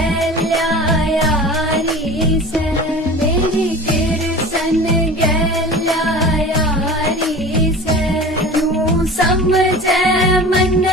गैल्या यारी से, मेरी किरसन गैल्या यारी से, तू समझे मन